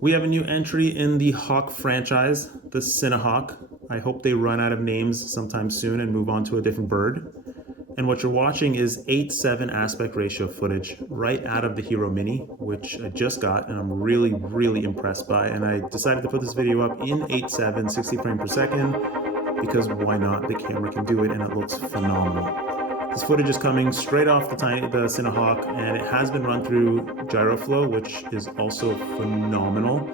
We have a new entry in the Hawk franchise, the CineHawk. I hope they run out of names sometime soon and move on to a different bird. And what you're watching is 8:7 aspect ratio footage right out of the Hero Mini, which I just got and I'm really impressed by. And I decided to put this video up in 8:7, 60 frames per second, because why not? The camera can do it and it looks phenomenal. This footage is coming straight off the CineHawk, and it has been run through GyroFlow, which is also phenomenal.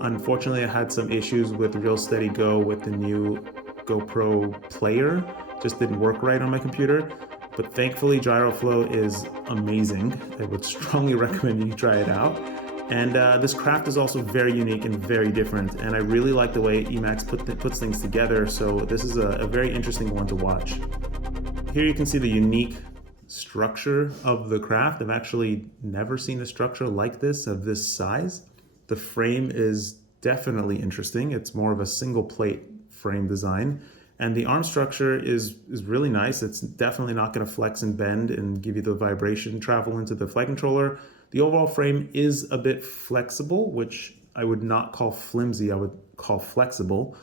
Unfortunately, I had some issues with Real Steady Go with the new GoPro player. Just didn't work right on my computer. But thankfully, GyroFlow is amazing. I would strongly recommend you try it out. And this craft is also very unique and very different. And I really like the way Emax puts things together. So this is a very interesting one to watch. Here you can see the unique structure of the craft. I've actually never seen a structure like this, of this size. The frame is definitely interesting. It's more of a single plate frame design. And the arm structure is really nice. It's definitely not going to flex and bend and give you the vibration travel into the flight controller. The overall frame is a bit flexible, which I would not call flimsy, I would call flexible.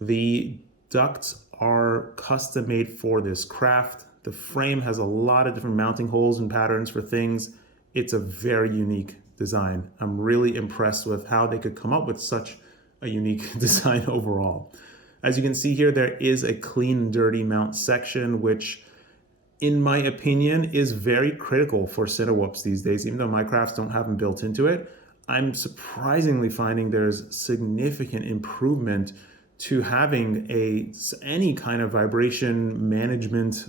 The ducts are custom made for this craft. The frame has a lot of different mounting holes and patterns for things. It's a very unique design. I'm really impressed with how they could come up with such a unique design overall. As you can see here, there is a clean and dirty mount section, which in my opinion is very critical for CineWhoops these days. Even though my crafts don't have them built into it, I'm surprisingly finding there's significant improvement to having any kind of vibration management,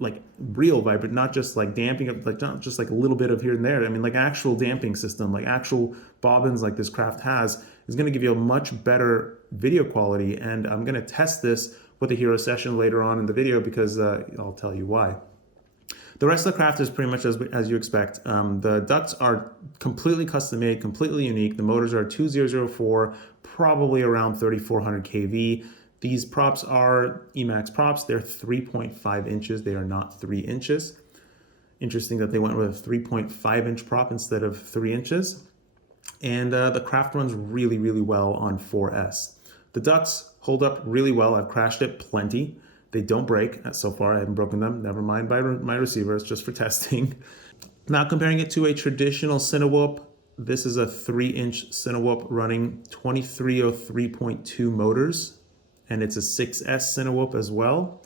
like real vibrate, not just like damping, like not just like a little bit of here and there. I mean, like actual damping system, like actual bobbins like this craft has, is going to give you a much better video quality. And I'm going to test this with a Hero session later on in the video, because I'll tell you why. The rest of the craft is pretty much as you expect. The ducts are completely custom made, completely unique. The motors are 2004, probably around 3400 kV. These props are Emax props. They're 3.5 inches. They are not 3 inches. Interesting that they went with a 3.5 inch prop instead of 3 inches. And the craft runs really well on 4S. The ducts hold up really well. I've crashed it plenty. They don't break. So far, I haven't broken them. Never mind by my receivers, just for testing. Now, comparing it to a traditional CineWhoop, this is a 3-inch CineWhoop running 2303.2 motors, and it's a 6S CineWhoop as well.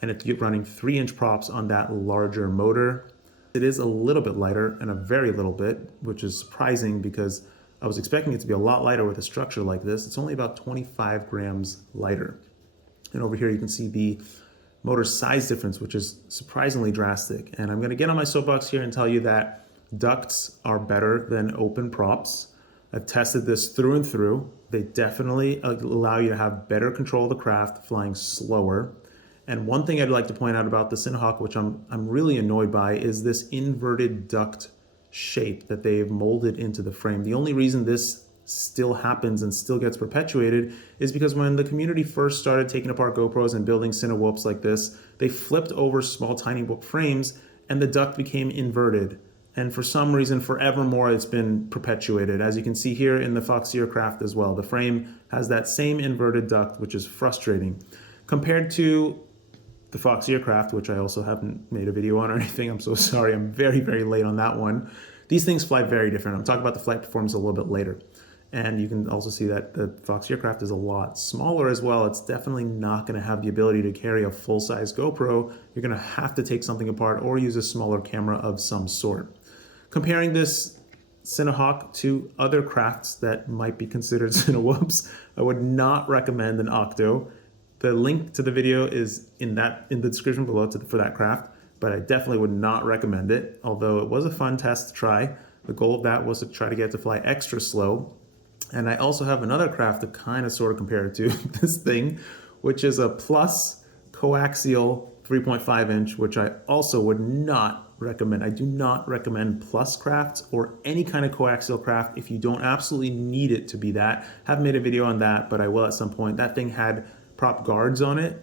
And it's running 3-inch props on that larger motor. It is a little bit lighter, and a very little bit, which is surprising because I was expecting it to be a lot lighter with a structure like this. It's only about 25 grams lighter. And over here you can see the motor size difference, which is surprisingly drastic. And I'm going to get on my soapbox here and tell you that ducts are better than open props. I've tested this through and through. They definitely allow you to have better control of the craft, flying slower. And one thing I'd like to point out about the CineHawk, which I'm really annoyed by, is this inverted duct shape that they've molded into the frame. The only reason this still happens and still gets perpetuated is because when the community first started taking apart GoPros and building CineWhoops like this, they flipped over small tiny whoop frames and the duct became inverted. And for some reason, forevermore, it's been perpetuated. As you can see here in the Foxeer craft as well, the frame has that same inverted duct, which is frustrating. Compared to the Foxeer craft, which I also haven't made a video on or anything, I'm so sorry, I'm very late on that one. These things fly very different. I'm talking about the flight performance a little bit later. And you can also see that the Foxeer craft is a lot smaller as well. It's definitely not going to have the ability to carry a full-size GoPro. You're going to have to take something apart or use a smaller camera of some sort. Comparing this CineHawk to other crafts that might be considered CineWhoops, I would not recommend an Octo. The link to the video is in the description below for that craft, but I definitely would not recommend it, although it was a fun test to try. The goal of that was to try to get it to fly extra slow. And I also have another craft to kind of sort of compare it to, this thing, which is a Plus coaxial 3.5 inch, which I also would not recommend. I do not recommend Plus crafts or any kind of coaxial craft if you don't absolutely need it to be that. Haven't made a video on that, but I will at some point. That thing had prop guards on it.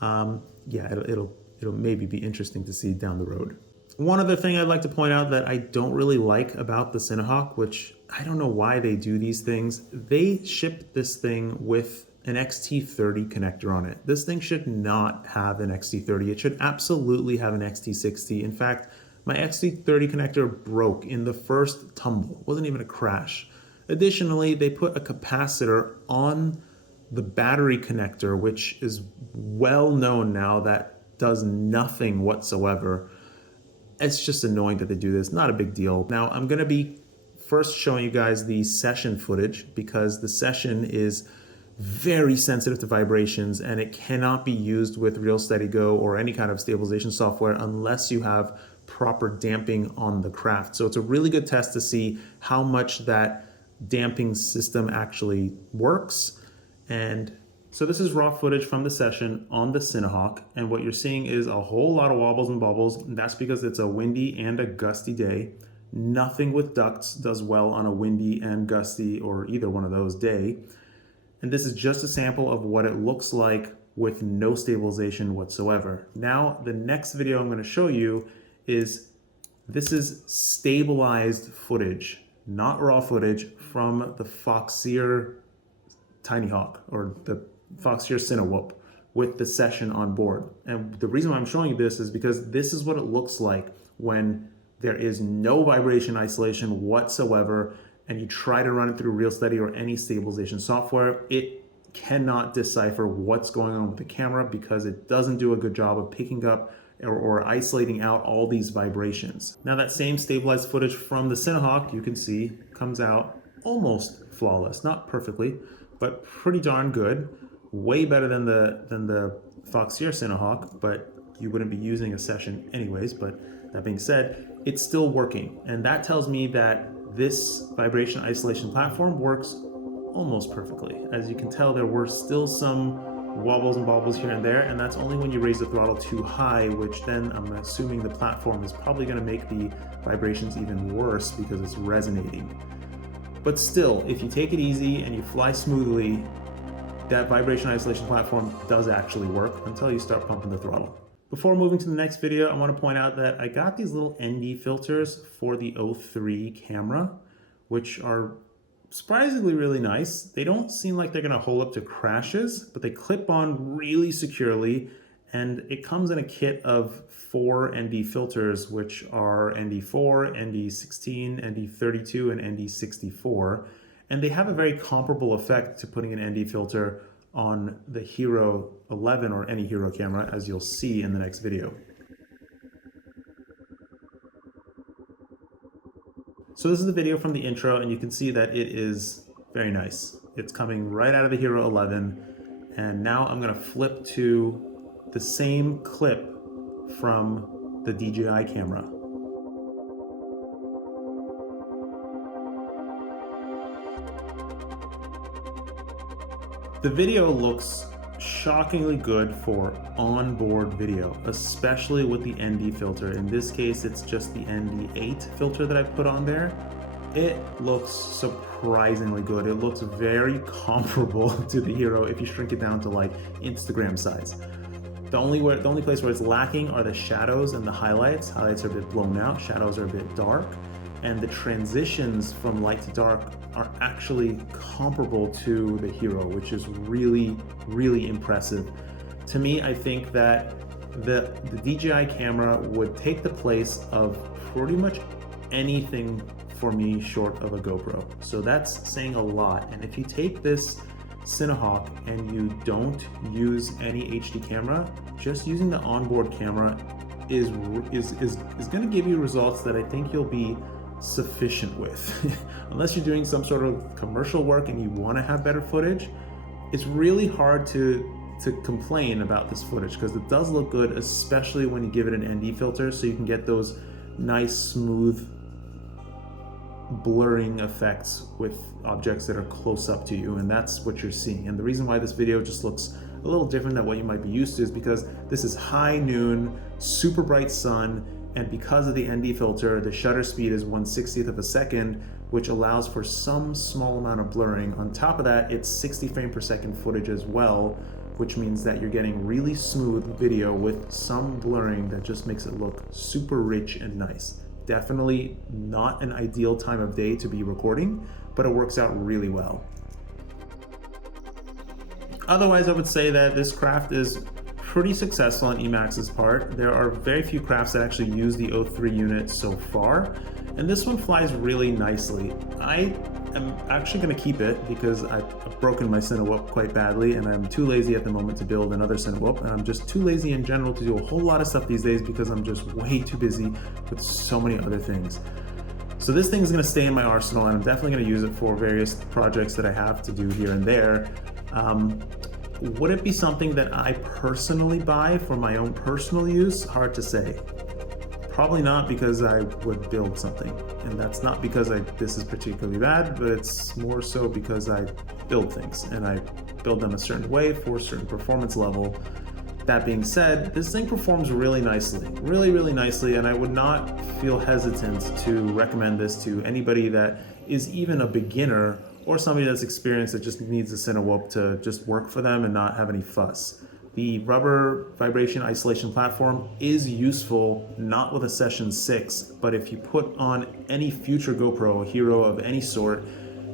Yeah, it'll maybe be interesting to see down the road. One other thing I'd like to point out that I don't really like about the CineHawk, which I don't know why they do these things, they ship this thing with an XT30 connector on it. This thing should not have an XT30. It should absolutely have an XT60. In fact, my XT30 connector broke in the first tumble. It wasn't even a crash. Additionally, they put a capacitor on the battery connector, which is well known now that does nothing whatsoever. It's just annoying that they do this, not a big deal. Now I'm gonna be first showing you guys the session footage because the session is very sensitive to vibrations and it cannot be used with Real Steady Go or any kind of stabilization software unless you have proper damping on the craft. So it's a really good test to see how much that damping system actually works. And so this is raw footage from the session on the CineHawk, and what you're seeing is a whole lot of wobbles and bubbles, and that's because it's a windy and a gusty day. Nothing with ducts does well on a windy and gusty or either one of those day. And this is just a sample of what it looks like with no stabilization whatsoever. Now, the next video I'm going to show you is this is stabilized footage, not raw footage, from the Foxeer CineHawk or the Foxeer CineWhoop with the session on board. And the reason why I'm showing you this is because this is what it looks like when there is no vibration isolation whatsoever and you try to run it through Real Steady or any stabilization software. It cannot decipher what's going on with the camera because it doesn't do a good job of picking up or isolating out all these vibrations. Now that same stabilized footage from the CineHawk, you can see, comes out almost flawless, not perfectly, but pretty darn good. Way better than the Foxeer CineHawk, but you wouldn't be using a session anyways. But that being said, it's still working. And that tells me that this vibration isolation platform works almost perfectly. As you can tell, there were still some wobbles and bobbles here and there, and that's only when you raise the throttle too high, which then I'm assuming the platform is probably gonna make the vibrations even worse because it's resonating. But still, if you take it easy and you fly smoothly, that vibration isolation platform does actually work until you start pumping the throttle. Before moving to the next video, I want to point out that I got these little ND filters for the O3 camera, which are surprisingly really nice. They don't seem like they're going to hold up to crashes, but they clip on really securely, and it comes in a kit of 4 ND filters, which are ND4, ND16, ND32, and ND64. And they have a very comparable effect to putting an ND filter on the Hero 11 or any Hero camera, as you'll see in the next video. So this is the video from the intro, and you can see that it is very nice. It's coming right out of the Hero 11, and now I'm going to flip to the same clip from the DJI camera. The video looks shockingly good for onboard video, especially with the ND filter. In this case, it's just the ND8 filter that I put on there. It looks surprisingly good. It looks very comparable to the Hero if you shrink it down to like Instagram size. The only place where it's lacking are the shadows and the highlights. Highlights are a bit blown out, shadows are a bit dark, and the transitions from light to dark are actually comparable to the Hero, which is really, really impressive. To me, I think that the DJI camera would take the place of pretty much anything for me short of a GoPro. So that's saying a lot. And if you take this CineHawk and you don't use any HD camera, just using the onboard camera is going to give you results that I think you'll be sufficient with. Unless you're doing some sort of commercial work and you want to have better footage, it's really hard to complain about this footage because it does look good, especially when you give it an ND filter, so you can get those nice smooth blurring effects with objects that are close up to you, and that's what you're seeing. And the reason why this video just looks a little different than what you might be used to is because this is high noon, super bright sun, and because of the ND filter, the shutter speed is 1/60th of a second, which allows for some small amount of blurring. On top of that, it's 60 frame per second footage as well, which means that you're getting really smooth video with some blurring that just makes it look super rich and nice. Definitely not an ideal time of day to be recording, but it works out really well. Otherwise, I would say that this craft is pretty successful on Emax's part. There are very few crafts that actually use the O3 unit so far, and this one flies really nicely. I am actually going to keep it because I've broken my CineHawk quite badly, and I'm too lazy at the moment to build another CineHawk, and I'm just too lazy in general to do a whole lot of stuff these days because I'm just way too busy with so many other things. So this thing is going to stay in my arsenal, and I'm definitely going to use it for various projects that I have to do here and there. Would it be something that I personally buy for my own personal use? Hard to say. Probably not, because I would build something. And that's not because this is particularly bad, but it's more so because I build things and I build them a certain way for a certain performance level. That being said, this thing performs really nicely, really nicely, and I would not feel hesitant to recommend this to anybody that is even a beginner or somebody that's experienced that just needs a CineHawk to just work for them and not have any fuss. The rubber vibration isolation platform is useful, not with a Session 6, but if you put on any future GoPro Hero of any sort,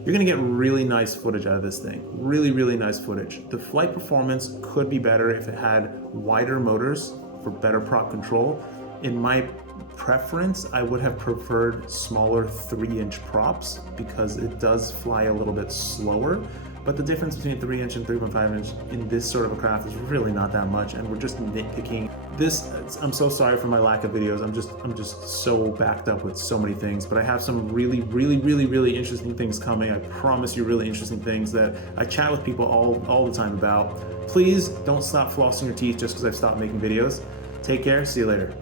you're gonna get really nice footage out of this thing. Really nice footage. The flight performance could be better if it had wider motors for better prop control. In my preference, I would have preferred smaller 3-inch props because it does fly a little bit slower. But the difference between 3-inch and 3.5-inch in this sort of a craft is really not that much, and we're just nitpicking. I'm so sorry for my lack of videos. I'm just so backed up with so many things, but I have some really interesting things coming. I promise you, really interesting things that I chat with people all the time about. Please don't stop flossing your teeth just because I've stopped making videos. Take care. See you later.